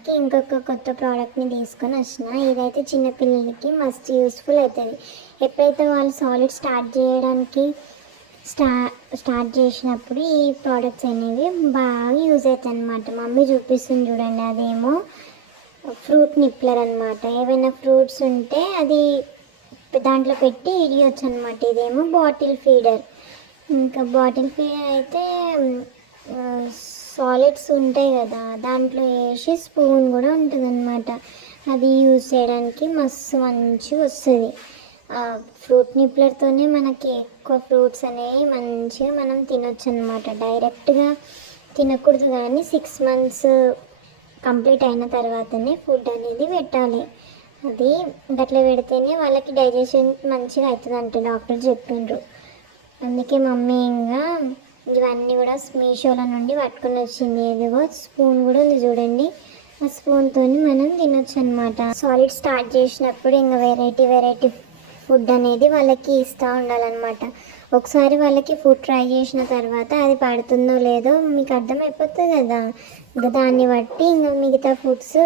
కాబట్టి ఇంకొక కొత్త ప్రోడక్ట్ని తీసుకొని వచ్చిన. ఇదైతే చిన్నపిల్లలకి మస్త్ యూస్ఫుల్ అవుతుంది. ఎప్పుడైతే వాళ్ళు సాలిడ్ స్టార్ట్ చేసినప్పుడు ఈ ప్రోడక్ట్స్ అనేవి బాగా యూజ్ అవుతాయి అన్నమాట. మమ్మీ చూపిస్తుంది చూడండి, అదేమో ఫ్రూట్ నిప్లర్ అనమాట. ఏవైనా ఫ్రూట్స్ ఉంటే అది దాంట్లో పెట్టి ఇడియొచ్చు అనమాట. ఇదేమో బాటిల్ ఫీడర్. ఇంకా బాటిల్ ఫీడర్ అయితే సాలిడ్స్ ఉంటాయి కదా, దాంట్లో వేసి స్పూన్ కూడా ఉంటుంది అనమాట. అది యూజ్ చేయడానికి మస్తు మంచిగా వస్తుంది. ఫ్రూట్ నిప్లర్తోనే మనకి ఎక్కువ ఫ్రూట్స్ అనేవి మంచిగా మనం తినొచ్చు అనమాట. డైరెక్ట్గా తినకూడదు, కానీ 6 months కంప్లీట్ అయిన తర్వాతనే ఫుడ్ అనేది పెట్టాలి. అది గట్లా పెడితేనే వాళ్ళకి డైజెషన్ మంచిగా అవుతుంది అంటే డాక్టర్ చెప్పిండ్రు. అందుకే మమ్మీ ఇంకా ఇవన్నీ కూడా మీషోలో నుండి పట్టుకుని వచ్చింది. ఏదిగో స్పూన్ కూడా ఉంది చూడండి, ఆ స్పూన్తో మనం తినొచ్చు అనమాట. సాలిడ్ స్టార్ట్ చేసినప్పుడు ఇంకా వెరైటీ ఫుడ్ అనేది వాళ్ళకి ఇస్తూ ఉండాలన్నమాట. ఒకసారి వాళ్ళకి ఫుడ్ ట్రై చేసిన తర్వాత అది పడుతుందో లేదో మీకు అర్థమైపోతుంది కదా. ఇంకా దాన్ని బట్టి ఇంకా మిగతా ఫుడ్స్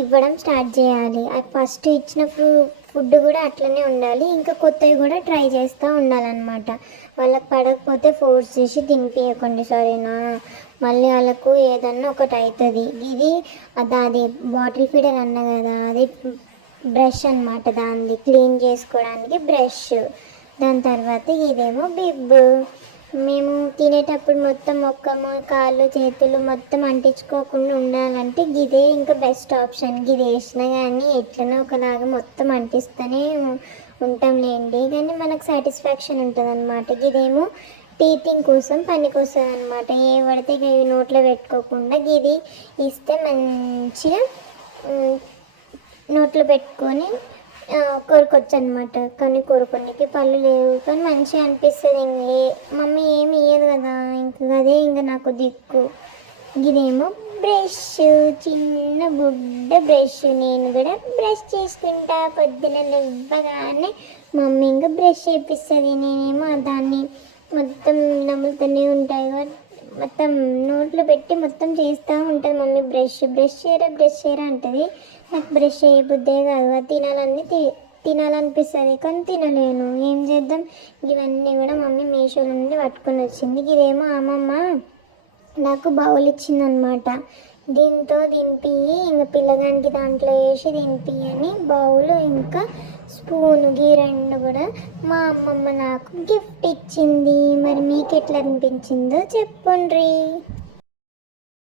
ఇవ్వడం స్టార్ట్ చేయాలి. ఫస్ట్ ఇచ్చిన ఫుడ్ కూడా అట్లనే ఉండాలి. ఇంకా కొత్తవి కూడా ట్రై చేస్తూ ఉండాలన్నమాట. వాళ్ళకి పడకపోతే ఫోర్స్ చేసి తినిపించకండి, సరేనా? మళ్ళీ వాళ్ళకు ఏదన్నా ఒకటి అవుతుంది. ఇది అది బాటిల్ ఫీడర్ అన్న కదా, అది బ్రష్ అనమాట. దాన్ని క్లీన్ చేసుకోవడానికి బ్రష్. దాని తర్వాత ఇదేమో బిబ్. మేము తినేటప్పుడు మొత్తం మొక్కము కాళ్ళు చేతులు మొత్తం అంటించుకోకుండా ఉండాలంటే ఇదే ఇంకా బెస్ట్ ఆప్షన్. ఇది వేసినా కానీ ఎట్లనో ఒకలాగా మొత్తం అంటిస్తూనే ఉంటాంలేండి, కానీ మనకు సాటిస్ఫాక్షన్ ఉంటుంది అనమాట. ఇదేమో టీతింగ్ కోసం పనికి వస్తుంది అనమాట. ఏ పడితే ఇవి నోట్లో పెట్టుకోకుండా ఇది ఇస్తే మంచిగా నోట్లో పెట్టుకొని కొరుకొచ్చు అనమాట. కానీ కొరుకొనికి పళ్ళు లేవు, కానీ మంచిగా అనిపిస్తుంది. మమ్మీ ఏమి ఇయ్యదు కదా, అదే ఇంకా నాకు దిక్కు. ఇదేమో బ్రష్, చిన్న బుడ్డ బ్రష్. నేను కూడా బ్రష్ చేసుకుంటా పొద్దున లేవగానే. మమ్మీ ఇంకా బ్రష్ చేపిస్తుంది, నేనేమో దాన్ని మొత్తం నములుతూనే ఉంటాయి కదా, మొత్తం నోట్లో పెట్టి మొత్తం చేస్తూ ఉంటుంది మమ్మీ. బ్రష్ చేయరా అంటుంది. నాకు బ్రష్ చేయబుద్దే కాదు, అది తినాలనిపిస్తుంది కానీ తినలేను, ఏం చేద్దాం. ఇవన్నీ కూడా మమ్మీ మీషో నుండి పట్టుకొని వచ్చింది. ఇదేమో అమ్మమ్మ నాకు బౌల్ ఇచ్చిందనమాట. దీంతో దింపి ఇంకా పిల్లగానికి దాంట్లో వేసి దింపి అని బౌలు ఇంకా స్పూను ఈ రెండు కూడా మా అమ్మమ్మ నాకు గిఫ్ట్ ఇచ్చింది. మరి మీకు ఎట్లా అనిపించిందో చెప్పండి.